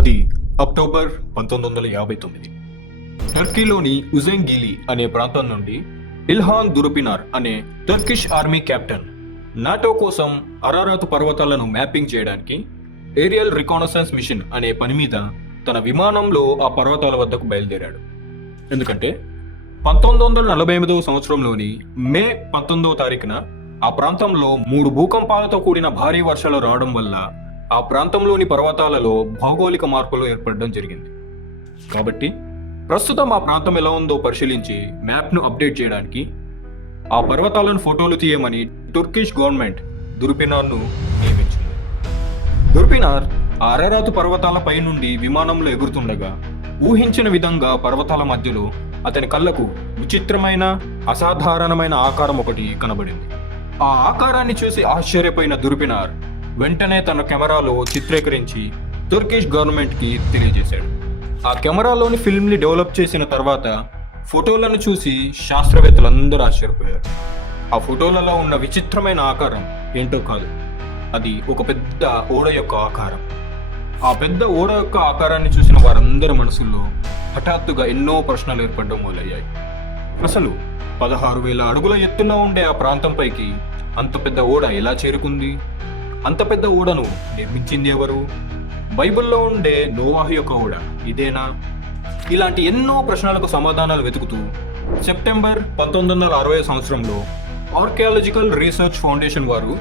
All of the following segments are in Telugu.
అది అక్టోబర్ పంతొమ్మిది వందల యాభై తొమ్మిది. టర్కీలోని ఉజెంగిలి అనే ప్రాంతం నుండి ఇల్హాన్ దురుపినార్ అనే టర్కిష్ ఆర్మీ కెప్టెన్ నాటో కోసం అరారాతు పర్వతాలను మ్యాపింగ్ చేయడానికి ఏరియల్ రికానసెన్స్ మిషన్ అనే పని మీద తన విమానంలో ఆ పర్వతాల వద్దకు బయలుదేరాడు. ఎందుకంటే పంతొమ్మిది వందల నలభై ఎనిమిదవ సంవత్సరంలోని మే పంతొమ్మిదవ తారీఖున ఆ ప్రాంతంలో మూడు భూకంపాలతో కూడిన భారీ వర్షాలు రావడం వల్ల ఆ ప్రాంతంలోని పర్వతాలలో భౌగోళిక మార్పులు ఏర్పడడం జరిగింది. కాబట్టి ప్రస్తుతం ఆ ప్రాంతం ఎలా ఉందో పరిశీలించి మ్యాప్ను అప్డేట్ చేయడానికి ఆ పర్వతాలను ఫోటోలు తీయమని టుర్కిష్ గవర్నమెంట్ దుర్పినార్ను నియమించింది. దుర్పినార్ ఆ అరరాతు పర్వతాలపై నుండి విమానంలో ఎగురుతుండగా ఊహించిన విధంగా పర్వతాల మధ్యలో అతని కళ్ళకు విచిత్రమైన అసాధారణమైన ఆకారం ఒకటి కనబడింది. ఆ ఆకారాన్ని చూసి ఆశ్చర్యపోయిన దుర్పినార్ వెంటనే తన కెమెరాలో చిత్రీకరించి తుర్కిష్ గవర్నమెంట్కి తెలియజేశాడు. ఆ కెమెరాలోని ఫిల్మ్ని డెవలప్ చేసిన తర్వాత ఫోటోలను చూసి శాస్త్రవేత్తలందరూ ఆశ్చర్యపోయారు. ఆ ఫోటోలలో ఉన్న విచిత్రమైన ఆకారం ఏంటో కాదు. అది ఒక పెద్ద ఓడ యొక్క ఆకారం. ఆ పెద్ద ఓడ యొక్క ఆకారాన్ని చూసిన వారందరి మనసుల్లో హఠాత్తుగా ఎన్నో ప్రశ్నలు ఏర్పడడం మొదలయ్యాయి. అసలు పదహారు వేల అడుగుల ఎత్తున ఉండే ఆ ప్రాంతంపైకి అంత పెద్ద ఓడ ఎలా చేరుకుంది? అంత పెద్ద ఓడను నిర్మించింది ఎవరు బైబిల్లో ఉండే నోవాహు యొక్క ఓడ ఇదేనా? ఇలాంటి ఎన్నో ప్రశ్నలకు సమాధానాలు వెతుకుతూ సెప్టెంబర్ పంతొమ్మిది వందల అరవై సంవత్సరంలో ఆర్కియాలజికల్ రీసెర్చ్ ఫౌండేషన్ వారు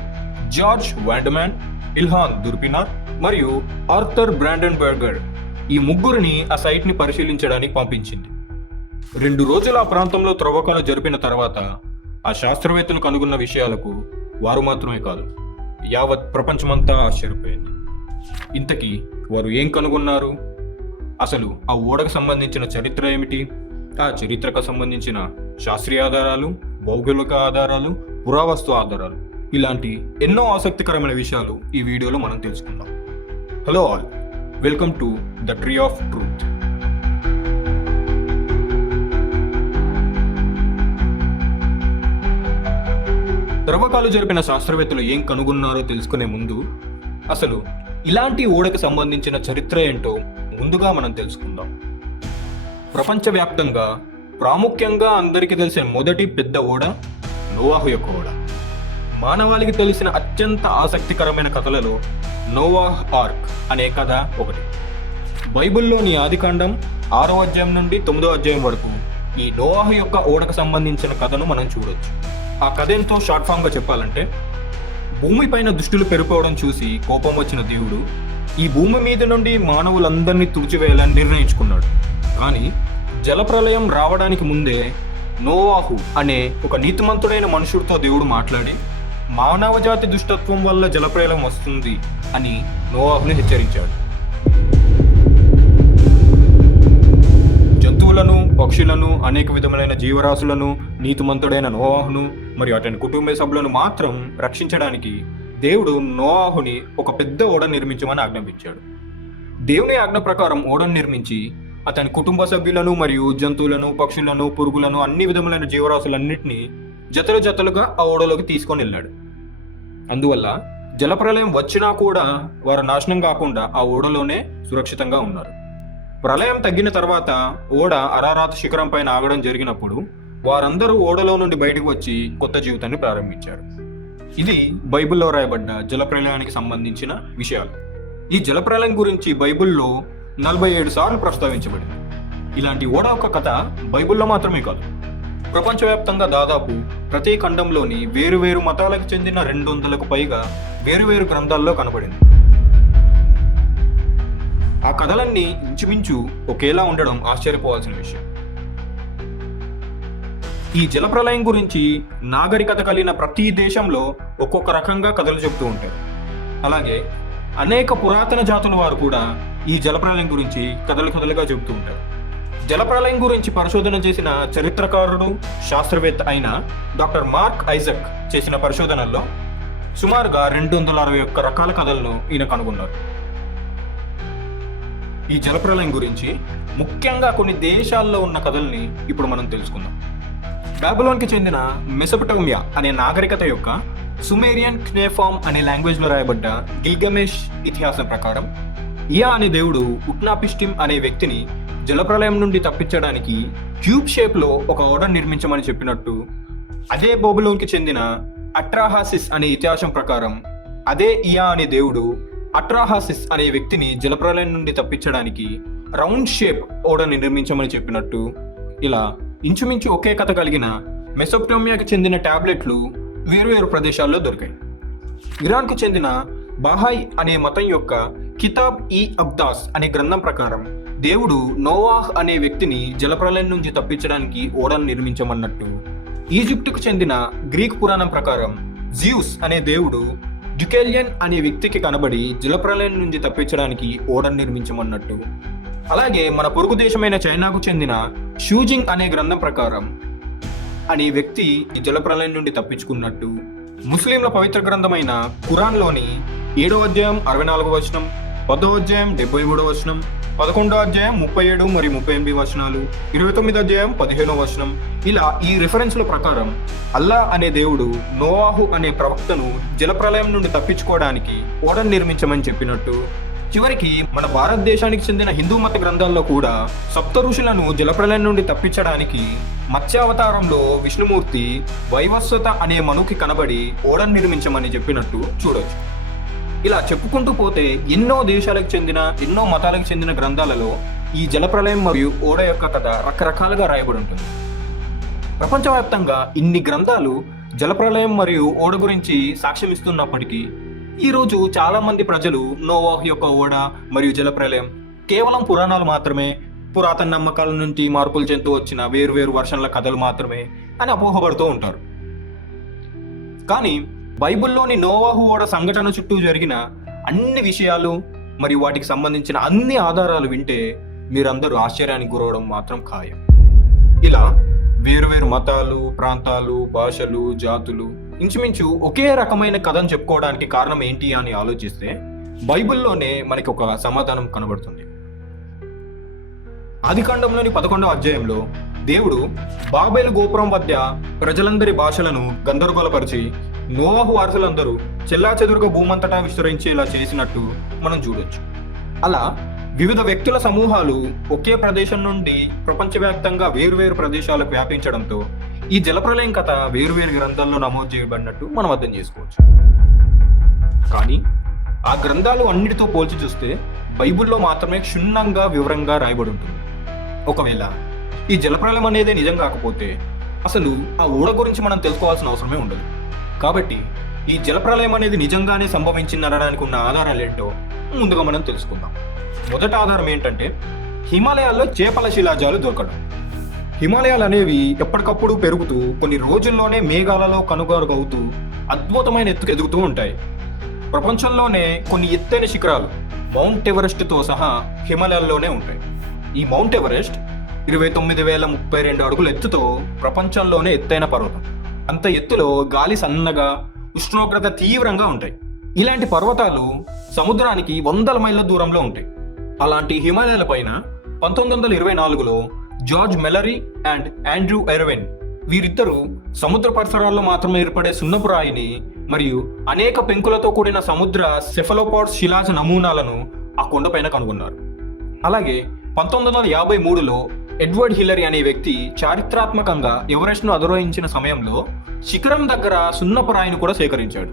జార్జ్ వాండమాన్ ఇల్హాన్ దుర్పినార్ మరియు ఆర్థర్ బ్రాండన్ బర్గర్ ఈ ముగ్గురిని ఆ సైట్ని పరిశీలించడానికి పంపించింది. రెండు రోజులు ఆ ప్రాంతంలో త్రవ్వకాలు జరిపిన తర్వాత ఆ శాస్త్రవేత్తలు కనుగొన్న విషయాలకు వారు మాత్రమే కాదు యావత్ ప్రపంచమంతా ఆశ్చర్యపోయింది. ఇంతకీ వారు ఏం కనుగొన్నారు? అసలు ఆ ఓడకు సంబంధించిన చరిత్ర ఏమిటి? ఆ చరిత్రకు సంబంధించిన శాస్త్రీయ ఆధారాలు భౌగోళిక ఆధారాలు పురావస్తు ఆధారాలు ఇలాంటి ఎన్నో ఆసక్తికరమైన విషయాలు ఈ వీడియోలో మనం తెలుసుకుందాం. Hello all welcome to the tree of truth త్రవ్వకాలు జరిపిన శాస్త్రవేత్తలు ఏం కనుగొన్నారో తెలుసుకునే ముందు అసలు ఇలాంటి ఓడకు సంబంధించిన చరిత్ర ఏంటో ముందుగా మనం తెలుసుకుందాం. ప్రపంచవ్యాప్తంగా ప్రాముఖ్యంగా అందరికీ తెలిసిన మొదటి పెద్ద ఓడ నోవాహు యొక్క ఓడ. మానవాళికి తెలిసిన అత్యంత ఆసక్తికరమైన కథలలో నోవాహ్ ఆర్క్ అనే కథ ఒకటి. బైబిల్లోని ఆదికాండం ఆరో అధ్యాయం నుండి తొమ్మిదో అధ్యాయం వరకు ఈ నోవాహు యొక్క ఓడకు సంబంధించిన కథను మనం చూడొచ్చు. ఆ కథ ఎంతో షార్ట్ ఫామ్గా చెప్పాలంటే భూమిపైన దుష్టులు పెరిపోవడం చూసి కోపం వచ్చిన దేవుడు ఈ భూమి మీద నుండి మానవులందరినీ తుడిచివేయాలని నిర్ణయించుకున్నాడు. కానీ జలప్రలయం రావడానికి ముందే నోవాహు అనే ఒక నీతిమంతుడైన మనుషుడితో దేవుడు మాట్లాడి మానవజాతి దుష్టత్వం వల్ల జలప్రలయం వస్తుంది అని నోవాహుని హెచ్చరించాడు. జంతువులను పక్షులను అనేక విధములైన జీవరాశులను నీతిమంతుడైన నోవాహును మరియు అతని కుటుంబ సభ్యులను మాత్రం రక్షించడానికి దేవుడు నోవాహుని ఒక పెద్ద ఓడ నిర్మించమని ఆజ్ఞాపించాడు. దేవుని ఆజ్ఞ ప్రకారం ఓడను నిర్మించి అతని కుటుంబ సభ్యులను మరియు జంతువులను పక్షులను పురుగులను అన్ని విధములైన జీవరాశులన్నింటినీ జతలు జతలుగా ఆ ఓడలోకి తీసుకొని వెళ్ళాడు. అందువల్ల జలప్రలయం వచ్చినా కూడా వారు నాశనం కాకుండా ఆ ఓడలోనే సురక్షితంగా ఉన్నారు. ప్రళయం తగ్గిన తర్వాత ఓడ అరారాత్ శిఖరం పైన ఆగడం జరిగినప్పుడు వారందరూ ఓడలో నుండి బయటకు వచ్చి కొత్త జీవితాన్ని ప్రారంభించారు. ఇది బైబిల్లో రాయబడ్డ జలప్రలయానికి సంబంధించిన విషయాలు. ఈ జలప్రలయం గురించి బైబిల్లో నలభై ఏడు సార్లు ప్రస్తావించబడింది. ఇలాంటి ఓడ ఒక కథ బైబిల్లో మాత్రమే కాదు. ప్రపంచవ్యాప్తంగా దాదాపు ప్రతి ఖండంలోని వేరువేరు మతాలకు చెందిన రెండు వందలకు పైగా వేరువేరు గ్రంథాల్లో కనబడింది. ఆ కథలన్నీ ఇంచుమించు ఒకేలా ఉండడం ఆశ్చర్యపోవాల్సిన విషయం. ఈ జలప్రలయం గురించి నాగరికత కలిగిన ప్రతి దేశంలో ఒక్కొక్క రకంగా కథలు చెబుతూ ఉంటారు అలాగే అనేక పురాతన జాతుల వారు కూడా ఈ జలప్రలయం గురించి కథలు కథలుగా చెబుతూ ఉంటారు. జలప్రలయం గురించి పరిశోధన చేసిన చరిత్రకారుడు శాస్త్రవేత్త అయిన డాక్టర్ మార్క్ ఐజక్ చేసిన పరిశోధనల్లో సుమారుగా రెండు వందల అరవై ఒక్క రకాల కథలను ఈయన కనుగొన్నారు. ఈ జలప్రలయం గురించి ముఖ్యంగా కొన్ని దేశాల్లో ఉన్న కథల్ని ఇప్పుడు మనం తెలుసుకుందాం. బాబులోన్కి చెందిన మెసపటోమియా అనే నాగరికత యొక్క సుమేరియన్ క్నేఫామ్ అనే లాంగ్వేజ్లో రాయబడ్డ గిల్గమేష్ ఇతిహాసం ప్రకారం ఇయా అనే దేవుడు ఉట్నాపిష్టిం అనే వ్యక్తిని జలప్రలయం నుండి తప్పించడానికి క్యూబ్ షేప్లో ఒక ఓడను నిర్మించమని చెప్పినట్టు అదే బోబులోన్కి చెందిన అట్రాహాసిస్ అనే ఇతిహాసం ప్రకారం అదే ఇయా అనే దేవుడు అట్రాహాసిస్ అనే వ్యక్తిని జలప్రలయం నుండి తప్పించడానికి రౌండ్ షేప్ ఓడని నిర్మించమని చెప్పినట్టు. ఇలా ఇంచుమించు ఒకే కథ కలిగిన మెసోప్టోమియాకి చెందిన టాబ్లెట్లు వేరువేరు ప్రదేశాల్లో దొరికాయి. ఇరాన్కు చెందిన బాహాయ్ అనే మతం యొక్క కితాబ్ ఈ అబ్దాస్ అనే గ్రంథం ప్రకారం దేవుడు నోవాహ్ అనే వ్యక్తిని జలప్రలయం నుంచి తప్పించడానికి ఓడను నిర్మించమన్నట్టు. ఈజిప్టుకు చెందిన గ్రీక్ పురాణం ప్రకారం జియూస్ అనే దేవుడు డ్యుకెలియన్ అనే వ్యక్తికి కనబడి జలప్రలయం నుంచి తప్పించడానికి ఓడర్ నిర్మించమన్నట్టు. అలాగే మన పొరుగు దేశమైన చైనాకు చెందిన షూజింగ్ అనే గ్రంథం ప్రకారం అనే వ్యక్తి ఈ జలప్రలయం నుండి తప్పించుకున్నట్టు. ముస్లింల పవిత్ర గ్రంథమైన ఖురాన్లోని ఏడో అధ్యాయం అరవై నాలుగో వచనం పదో అధ్యాయం డెబ్బై మూడో వచనం పదకొండో అధ్యాయం ముప్పై ఏడు మరియు ముప్పై ఎనిమిది వచనాలు ఇరవై తొమ్మిది అధ్యాయం పదిహేనో వచనం. ఇలా ఈ రిఫరెన్స్ల ప్రకారం అల్లా అనే దేవుడు నోవాహు అనే ప్రవక్తను జలప్రలయం నుండి తప్పించుకోవడానికి ఓడను నిర్మించమని చెప్పినట్టు చివరికి మన భారతదేశానికి చెందిన హిందూ మత గ్రంథాల్లో కూడా సప్త ఋషులను జలప్రలయం నుండి తప్పించడానికి మత్స్యావతారంలో విష్ణుమూర్తి వైవస్వత అనే మనుకి కనబడి ఓడను నిర్మించమని చెప్పినట్టు చూడొచ్చు. ఇలా చెప్పుకుంటూ పోతే ఎన్నో దేశాలకు చెందిన ఎన్నో మతాలకు చెందిన గ్రంథాలలో ఈ జలప్రలయం మరియు ఓడ యొక్క కథ రకరకాలుగా రాయబడి ఉంటుంది ప్రపంచవ్యాప్తంగా ఇన్ని గ్రంథాలు జలప్రలయం మరియు ఓడ గురించి సాక్ష్యం ఇస్తున్నప్పటికీ ఈరోజు చాలా మంది ప్రజలు నోవాహ్ యొక్క ఓడ మరియు జలప్రలయం కేవలం పురాణాలు మాత్రమే పురాతన నమ్మకాల నుంచి మార్పులు చెందుతూ వచ్చిన వేరువేరు వర్షన్ల కథలు మాత్రమే అని అపోహపడుతూ ఉంటారు. కానీ బైబిల్లోని నోవాహు ఓడ సంఘటన చుట్టూ జరిగిన అన్ని విషయాలు మరియు వాటికి సంబంధించిన అన్ని ఆధారాలు వింటే మీరందరూ ఆశ్చర్యానికి గురవడం మాత్రం ఖాయం. ఇలా వేరువేరు మతాలు ప్రాంతాలు భాషలు జాతులు ఇంచుమించు ఒకే రకమైన కథను చెప్పుకోవడానికి కారణం ఏంటి అని ఆలోచిస్తే బైబిల్లోనే మనకి ఒక సమాధానం కనబడుతుంది. ఆదికాండంలోని పదకొండవ అధ్యాయంలో దేవుడు బాబేలు గోపురం వద్ద ప్రజలందరి భాషలను గందరగోళపరిచి నోవాహు వారసులందరూ చెల్లా చెదురుగా భూమంతటా విస్తరించేలా చేసినట్టు మనం చూడొచ్చు. అలా వివిధ వ్యక్తుల సమూహాలు ఒకే ప్రదేశం నుండి ప్రపంచవ్యాప్తంగా వేరువేరు ప్రదేశాలకు వ్యాపించడంతో ఈ జలప్రలయం కథ వేరువేరు గ్రంథాల్లో నమోదు చేయబడినట్టు మనం అర్థం చేసుకోవచ్చు. కానీ ఆ గ్రంథాలు అన్నిటితో పోల్చి చూస్తే బైబిల్లో మాత్రమే క్షుణ్ణంగా వివరంగా రాయబడి ఉంటుంది ఒకవేళ ఈ జలప్రలయం అనేది నిజం కాకపోతే అసలు ఆ ఊడ గురించి మనం తెలుసుకోవాల్సిన అవసరమే ఉండదు. కాబట్టి ఈ జలప్రలయం అనేది నిజంగానే సంభవించిందనడానికి ఉన్న ఆధారాలు ఏంటో ముందుగా మనం తెలుసుకుందాం. మొదటి ఆధారం ఏంటంటే హిమాలయాల్లో చేపల శిలాజాలు దొరకడం. హిమాలయాలు అనేవి ఎప్పటికప్పుడు పెరుగుతూ కొన్ని రోజుల్లోనే మేఘాలలో కనుగరుగవుతూ అద్భుతమైన ఎత్తుకు ఎదుగుతూ ఉంటాయి. ప్రపంచంలోనే కొన్ని ఎత్తైన శిఖరాలు మౌంట్ ఎవరెస్ట్తో సహా హిమాలయాల్లోనే ఉంటాయి. ఈ మౌంట్ ఎవరెస్ట్ ఇరవై తొమ్మిది వేల ముప్పై రెండు అడుగుల ఎత్తుతో ప్రపంచంలోనే ఎత్తైన పర్వతం. అంత ఎత్తులో గాలి సన్నగా ఉష్ణోగ్రత తీవ్రంగా ఉంటాయి. ఇలాంటి పర్వతాలు సముద్రానికి వందల మైళ్ళ దూరంలో ఉంటాయి. అలాంటి హిమాలయాల పైన పంతొమ్మిది వందల ఇరవై నాలుగులో George Mallory and Andrew Irvine వీరిద్దరూ సముద్ర పరిసరాల్లో మాత్రమే ఏర్పడే సున్నపురాయిని మరియు అనేక పెంకులతో కూడిన సముద్ర సెఫలోపాడ్స్ శిలాజ నమూనాలను ఆ కొండపైన కనుగొన్నారు. అలాగే పంతొమ్మిది వందల యాభై మూడులో ఎడ్వర్డ్ హిల్లరీ అనే వ్యక్తి చారిత్రాత్మకంగా ఎవరెస్ట్ను అధిరోహించిన సమయంలో శిఖరం దగ్గర సున్నపు రాయిని కూడా సేకరించాడు.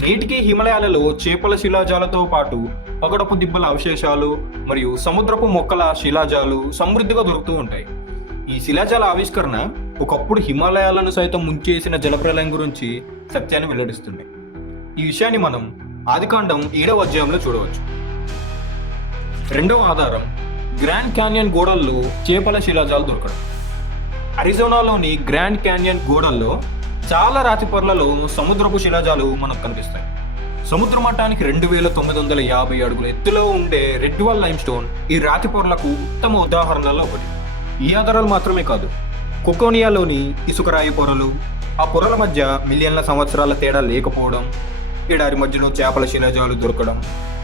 నేటికి హిమాలయాలలో చేపల శిలాజాలతో పాటు పగడపు దిబ్బల అవశేషాలు మరియు సముద్రపు మొక్కల శిలాజాలు సమృద్ధిగా దొరుకుతూ ఉంటాయి. ఈ శిలాజాల ఆవిష్కరణ ఒకప్పుడు హిమాలయాలను సైతం ముంచేసిన జలప్రలయం గురించి సత్యాన్ని వెల్లడిస్తుంది. ఈ విషయాన్ని మనం ఆదికాండం ఏడవ అధ్యాయంలో చూడవచ్చు. రెండవ ఆధారం గ్రాండ్ క్యాన్యన్ గోడల్లో చేపల శిలాజాలు దొరకడం. అరిజోనాలోని గ్రాండ్ క్యాన్యన్ గోడల్లో చాలా రాతి పొరలలో సముద్రపు శిలాజాలు మనకు కనిపిస్తాయి. సముద్ర మట్టానికి రెండు వేల తొమ్మిది వందల యాభై అడుగుల ఎత్తులో ఉండే రెడ్ వాల్ లైమ్ స్టోన్ ఈ రాతి పొరలకు ఉత్తమ ఉదాహరణలో ఒకటి. ఈ ఆధారాలు మాత్రమే కాదు కొకోనియాలోని ఇసుక రాయి పొరలు ఆ పొరల మధ్య మిలియన్ల సంవత్సరాల తేడా లేకపోవడం ఎడారి మధ్యలో చేపల శిలాజాలు దొరకడం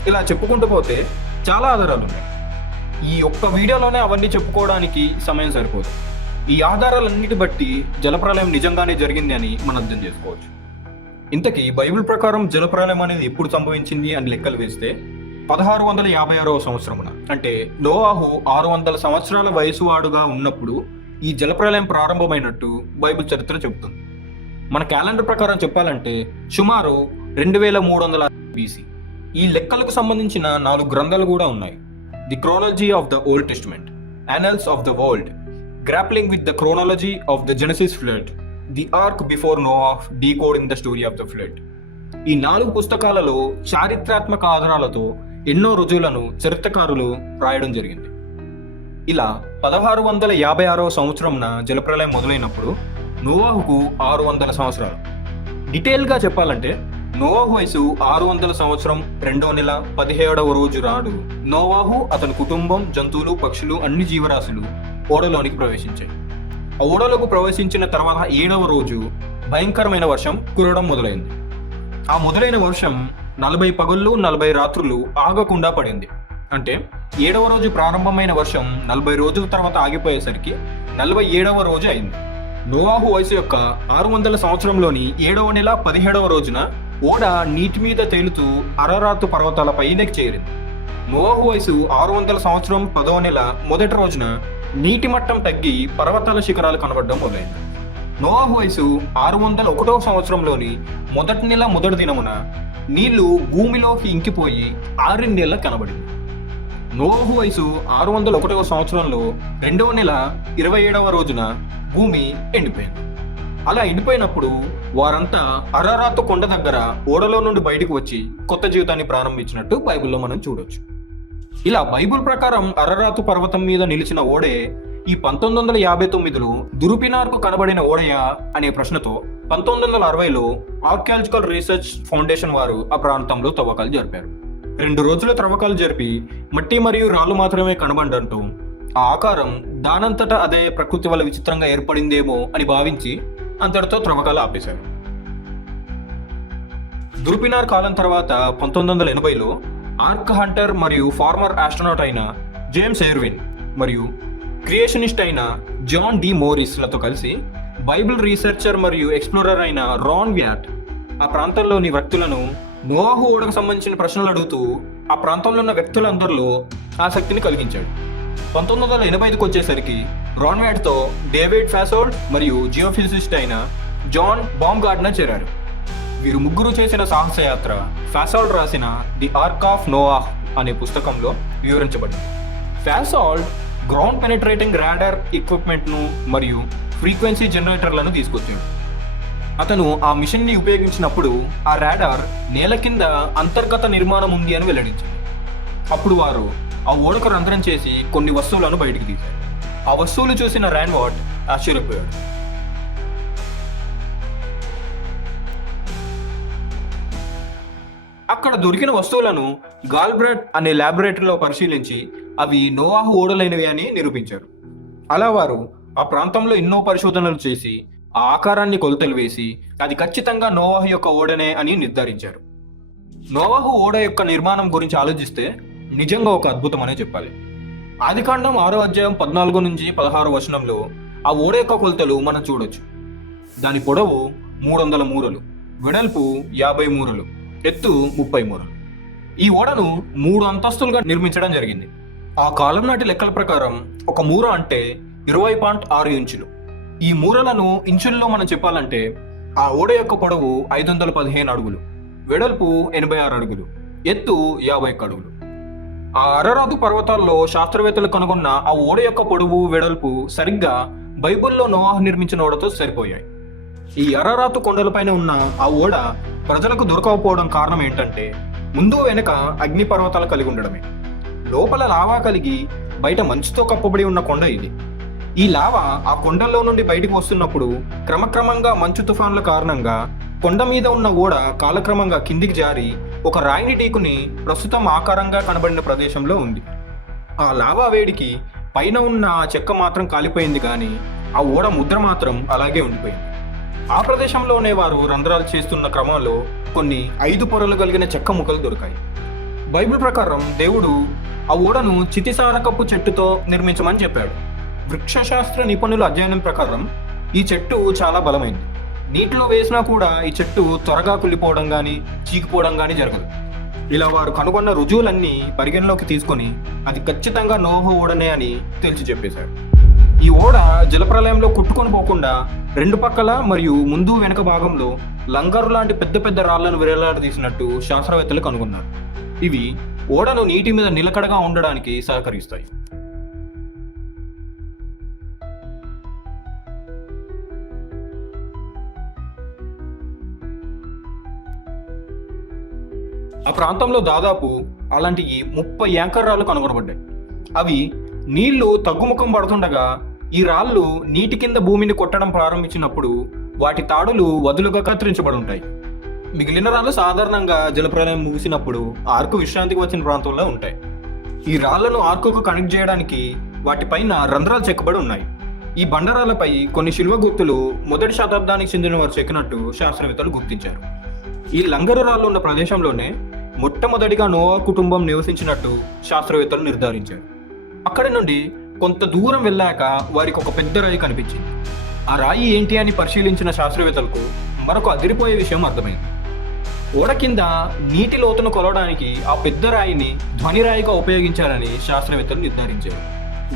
ఇలా చెప్పుకుంటూ పోతే చాలా ఆధారాలు ఉన్నాయి. ఈ ఒక్క వీడియోలోనే అవన్నీ చెప్పుకోవడానికి సమయం సరిపోదు. ఈ ఆధారాలన్నిటి బట్టి జలప్రలయం నిజంగానే జరిగింది అని మనం అర్థం చేసుకోవచ్చు. ఇంతకీ బైబిల్ ప్రకారం జలప్రలయం అనేది ఎప్పుడు సంభవించింది అని లెక్కలు వేస్తే పదహారు వందల యాభై ఆరవ సంవత్సరమున అంటే నోవాహు ఆరు వందల సంవత్సరాల వయసు వాడుగా ఉన్నప్పుడు ఈ జలప్రలయం ప్రారంభమైనట్టు బైబిల్ చరిత్ర చెబుతుంది. మన క్యాలెండర్ ప్రకారం చెప్పాలంటే సుమారు రెండు వేల మూడు వందల బీసీ. ఈ లెక్కలకు సంబంధించిన నాలుగు గ్రంథాలు కూడా ఉన్నాయి. The chronology of the Old Testament annals of the world grappling with the chronology of the Genesis flood the ark before Noah of decoding the story of the flood ఈ నాలుగు పుస్తకాలలో చారిత్రాత్మక ఆధారాలతో ఎన్నో రుజువులను చరిత్రకారులు రాయడం జరిగింది. ఇలా పదహారు వందల యాభై ఆరవ సంవత్సరంన జలప్రలయం మొదలైనప్పుడు నోవాహుకు ఆరు వందల సంవత్సరాలు. డీటెయిల్గా చెప్పాలంటే నోవాహు వయసు ఆరు వందల సంవత్సరం రెండో నెల పదిహేడవ రోజు రాడు. నోవాహు అతని కుటుంబం జంతువులు పక్షులు అన్ని జీవరాశులు ఓడలోనికి ప్రవేశించాయి. ఆ ఓడలోకి ప్రవేశించిన తర్వాత ఏడవ రోజు భయంకరమైన వర్షం కురవడం మొదలైంది. ఆ మొదలైన వర్షం నలభై పగళ్ళు నలభై రాత్రులు ఆగకుండా పడింది. అంటే ఏడవ రోజు ప్రారంభమైన వర్షం నలభై రోజుల తర్వాత ఆగిపోయేసరికి నలభై ఏడవ రోజు అయింది. నోవాహు వయసు యొక్క ఆరు వందల సంవత్సరంలోని ఏడవ నెల పదిహేడవ రోజున ఓడ నీటి మీద తేలుతూ అరరాతు పర్వతాల పైనకి చేరింది. నోవాహు వయసు ఆరు వందల సంవత్సరం పదవ నెల మొదటి రోజున నీటి మట్టం తగ్గి పర్వతాల శిఖరాలు కనబడడం మొదలైంది. నోవాహు వయసు ఆరు వందల ఒకటవ సంవత్సరంలోని మొదటి నెల మొదటి దినమున నీళ్ళు భూమిలోకి ఇంకిపోయి ఆరిండేళ్ళ కనబడింది. నోవాహు వయసు ఆరు వందల ఒకటవ సంవత్సరంలో రెండవ నెల ఇరవై ఏడవ రోజున భూమి ఎండిపోయింది. అలా ఎండిపోయినప్పుడు వారంతా అరరాతు కొండ దగ్గర ఓడలో నుండి బయటకు వచ్చి కొత్త జీవితాన్ని ప్రారంభించినట్టు బైబిల్లో మనం చూడొచ్చు. ఇలా బైబిల్ ప్రకారం అరరాతు పర్వతం మీద నిలిచిన ఓడే ఈ పంతొమ్మిది వందల యాభై తొమ్మిదిలో దురుపినార్కు కనబడిన ఓడయా అనే ప్రశ్నతో పంతొమ్మిది వందల అరవైలో ఆర్కియాలజికల్ రీసెర్చ్ ఫౌండేషన్ వారు ఆ ప్రాంతంలో తవ్వకాలు జరిపారు. రెండు రోజుల త్రవ్వకాలు జరిపి మట్టి మరియు రాళ్ళు మాత్రమే కనబడంటూ ఆ ఆకారం దానంతటా అదే ప్రకృతి వల్ల విచిత్రంగా ఏర్పడిందేమో అని భావించి అంతటితో త్రవ్వకాలు ఆపేశారు. దూపినార్ కాలం తర్వాత పంతొమ్మిది వందల ఎనభైలో ఆర్క్ హంటర్ మరియు ఫార్మర్ ఆస్ట్రోనాట్ అయిన జేమ్స్ ఎర్విన్ మరియు క్రియేషనిస్ట్ అయిన జాన్ డి మోరిస్లతో కలిసి బైబిల్ రీసెర్చర్ మరియు ఎక్స్ప్లోరర్ అయిన రాన్ వ్యాట్ ఆ ప్రాంతంలోని వ్యక్తులను నోవాహు ఓడకు సంబంధించిన ప్రశ్నలు అడుగుతూ ఆ ప్రాంతంలో ఉన్న వ్యక్తులందరిలో ఆసక్తిని కలిగించాడు. పంతొమ్మిది వందల ఎనభై ఐదుకి వచ్చేసరికి రాన్ డేవిడ్ ఫాసోల్డ్ మరియు జియోఫిజిస్ట్ అయిన జాన్ బాంబ్ గార్డ్న చేరారు. వీరు ముగ్గురు చేసిన సాహసయాత్ర ఫాసోల్డ్ రాసిన ది ఆర్క్ ఆఫ్ నోవాహ్ అనే పుస్తకంలో వివరించబడింది. ఫాసాల్డ్ గ్రౌండ్ పెనిట్రేటింగ్ రాడార్ ఎక్విప్మెంట్ను మరియు ఫ్రీక్వెన్సీ జనరేటర్లను తీసుకొచ్చాడు. అతను ఆ మిషన్ని ఉపయోగించినప్పుడు ఆ రాడార్ నేల కింద అంతర్గత నిర్మాణం ఉంది అని వెల్లడించింది అప్పుడు వారు ఆ ఓడకు రంధ్రం చేసి కొన్ని వస్తువులను బయటికి తీశారు ఆ వస్తువులు చూసిన ర్యాన్వాట్ ఆశ్చర్యపోయాడు. అక్కడ దొరికిన వస్తువులను గాల్బ్రెడ్ అనే ల్యాబొరేటరీలో పరిశీలించి అవి నోవాహు ఓడలైనవి అని నిరూపించారు. అలా వారు ఆ ప్రాంతంలో ఎన్నో పరిశోధనలు చేసి ఆ ఆకారాన్ని కొలతలు వేసి అది ఖచ్చితంగా నోవాహు యొక్క ఓడనే అని నిర్ధారించారు. నోవాహు ఓడ యొక్క నిర్మాణం గురించి ఆలోచిస్తే నిజంగా ఒక అద్భుతం అనే చెప్పాలి ఆదికాండం ఆరో అధ్యాయం పద్నాలుగు నుంచి పదహారు వచనంలో ఆ ఓడ యొక్క కొలతలు మనం చూడొచ్చు. దాని పొడవు మూడు వందల మూరలు వెడల్పు యాభై మూరలు ఎత్తు ముప్పై మూరలు. ఈ ఓడను మూడు అంతస్తులుగా నిర్మించడం జరిగింది. ఆ కాలం నాటి లెక్కల ప్రకారం ఒక మూర అంటే ఇరవై పాయింట్ ఆరు ఇంచులు. ఈ మూరలను ఇంచుల్లో మనం చెప్పాలంటే ఆ ఓడ యొక్క పొడవు ఐదు వందల పదిహేను అడుగులు వెడల్పు ఎనభై ఆరు అడుగులు ఎత్తు యాభై ఒక్క అడుగులు. ఆ అరరాతు పర్వతాల్లో శాస్త్రవేత్తలు కనుగొన్న ఆ ఓడ యొక్క పొడవు వెడల్పు సరిగ్గా బైబిల్లో నోవాహ నిర్మించిన ఓడతో సరిపోయాయి. ఈ అరరాతు కొండలపైన ఉన్న ఆ ఓడ ప్రజలకు దొరకకపోవడం కారణం ఏంటంటే ముందు వెనుక అగ్ని పర్వతాలు కలిగి ఉండడమే. లోపల లావా కలిగి బయట మంచుతో కప్పబడి ఉన్న కొండ ఇది. ఈ లావా ఆ కొండల్లో నుండి బయటకు వస్తున్నప్పుడు క్రమక్రమంగా మంచు తుఫాన్ల కారణంగా కొండ మీద ఉన్న ఓడ కాలక్రమంగా కిందికి జారి ఒక రాయిని ఢీకుని ప్రస్తుతం ఆకారంగా కనబడిన ప్రదేశంలో ఉంది. ఆ లావా వేడికి పైన ఉన్న ఆ చెక్క మాత్రం కాలిపోయింది కానీ ఆ ఓడ ముద్ర మాత్రం అలాగే ఉండిపోయింది. ఆ ప్రదేశంలోనే వారు రంధ్రాలు చేస్తున్న క్రమంలో కొన్ని ఐదు పొరలు కలిగిన చెక్క ముక్కలు దొరికాయి. బైబిల్ ప్రకారం దేవుడు ఆ ఓడను చితిసారకపు చెట్టుతో నిర్మించమని చెప్పాడు. వృక్షశాస్త్ర నిపుణుల అధ్యయనం ప్రకారం ఈ చెట్టు చాలా బలమైంది. నీటిలో వేసినా కూడా ఈ చెట్టు త్వరగా కుళ్ళిపోవడం కానీ చీకిపోవడం కానీ జరగదు. ఇలా వారు కనుగొన్న రుజువులన్నీ పరిగణలోకి తీసుకొని అది ఖచ్చితంగా నోహో ఓడనే అని తేల్చి చెప్పేశాడు ఈ ఓడ జలప్రలయంలో కుట్టుకొని పోకుండా రెండు పక్కల మరియు ముందు వెనుక భాగంలో లంగరు లాంటి పెద్ద పెద్ద రాళ్ళను వేలాడదీసినట్టు శాస్త్రవేత్తలు కనుగొన్నారు. ఇవి ఓడను నీటి మీద నిలకడగా ఉండడానికి సహకరిస్తాయి. ఆ ప్రాంతంలో దాదాపు అలాంటి ముప్పై యాంకర్ రాళ్ళు కనుగొనబడ్డాయి. అవి నీళ్ళు తగ్గుముఖం పడుతుండగా ఈ రాళ్ళు నీటి కింద భూమిని కొట్టడం ప్రారంభించినప్పుడు వాటి తాడులు వదులుగా కత్తిరించబడి ఉంటాయి మిగిలిన రాళ్ళు సాధారణంగా జలప్రలయం ముగిసినప్పుడు ఆర్కు విశ్రాంతికి వచ్చిన ప్రాంతంలో ఉంటాయి. ఈ రాళ్ళను ఆర్కుకు కనెక్ట్ చేయడానికి వాటిపైన రంధ్రాలు చెక్కబడి ఉన్నాయి. ఈ బండరాలపై కొన్ని శిల్వ గుర్తులు మొదటి శతాబ్దానికి చెందిన వారు చెక్కినట్టు శాస్త్రవేత్తలు గుర్తించారు. ఈ లంగరు రాళ్ళు ఉన్న ప్రదేశంలోనే మొట్టమొదటిగా నోవా కుటుంబం నివసించినట్టు శాస్త్రవేత్తలు నిర్ధారించారు. అక్కడి నుండి కొంత దూరం వెళ్ళాక వారికి ఒక పెద్ద రాయి కనిపించింది. ఆ రాయి ఏంటి అని పరిశీలించిన శాస్త్రవేత్తలకు మరొక అదిరిపోయే విషయం అర్థమైంది. ఓడ కింద నీటి లోతును కొలవడానికి ఆ పెద్ద రాయిని ధ్వని రాయిగా ఉపయోగించారని శాస్త్రవేత్తలు నిర్ధారించారు.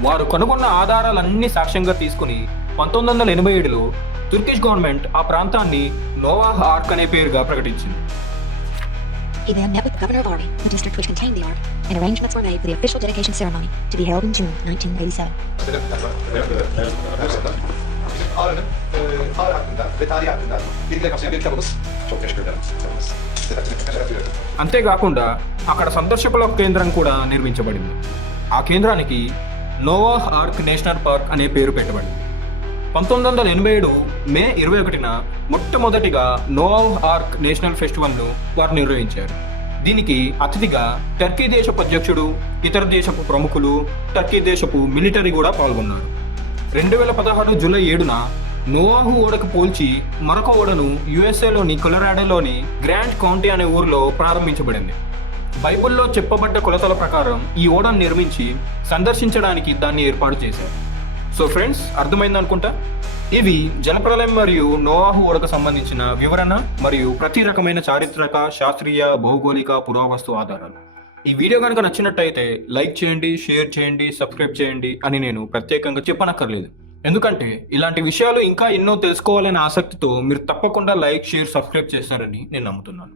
వారు కనుగొన్న ఆధారాలన్నీ సాక్ష్యంగా తీసుకుని పంతొమ్మిది వందల ఎనభై ఏడులో తుర్కిష్ గవర్నమెంట్ ఆ ప్రాంతాన్ని నోవాహ్ ఆర్క్ అనే పేరుగా ప్రకటించింది. He then met with the governor of Army, the district which contained the Ark, and arrangements were made for the official dedication ceremony to be held in June 1987. Ağrı'nın e, Ağrı hakkında ve tarihi hakkında bilgiler kapsayan bir kitabımız. Çok teşekkür ederim. అంతేకాకుండా అక్కడ సందర్శకుల కేంద్రం కూడా నిర్మించబడింది ఆ కేంద్రానికి నోవా ఆర్క్ నేషనల్ పార్క్ అనే పేరు పెట్టబడింది పంతొమ్మిది వందల ఎనభై ఏడు మే ఇరవై ఒకటిన మొట్టమొదటిగా నోవ్ ఆర్క్ నేషనల్ ఫెస్టివల్ను వారు నిర్వహించారు. దీనికి అతిథిగా టర్కీ దేశపు అధ్యక్షుడు ఇతర దేశపు ప్రముఖులు టర్కీ దేశపు మిలిటరీ కూడా పాల్గొన్నారు. రెండు వేల పదహారు జూలై ఏడున నోవాహు ఓడకు పోల్చి మరొక ఓడను యుఎస్ఏలోని కొలరాడోలోని గ్రాండ్ కౌంటీ అనే ఊరిలో ప్రారంభించబడింది. బైబిల్లో చెప్పబడ్డ కొలతల ప్రకారం ఈ ఓడను నిర్మించి సందర్శించడానికి దాన్ని ఏర్పాటు చేశారు. సో ఫ్రెండ్స్ అర్థమైంది అనుకుంటా? ఇవి జలప్రలయం మరియు నోవాహు ఓడకు సంబంధించిన వివరణ మరియు ప్రతి రకమైన చారిత్రక శాస్త్రీయ భౌగోళిక పురావస్తు ఆధారాలు. ఈ వీడియో కనుక నచ్చినట్టయితే లైక్ చేయండి షేర్ చేయండి సబ్స్క్రైబ్ చేయండి అని నేను ప్రత్యేకంగా చెప్పనక్కర్లేదు. ఎందుకంటే ఇలాంటి విషయాలు ఇంకా ఎన్నో తెలుసుకోవాలనే ఆసక్తితో మీరు తప్పకుండా లైక్ షేర్ సబ్స్క్రైబ్ చేస్తారని నేను నమ్ముతున్నాను.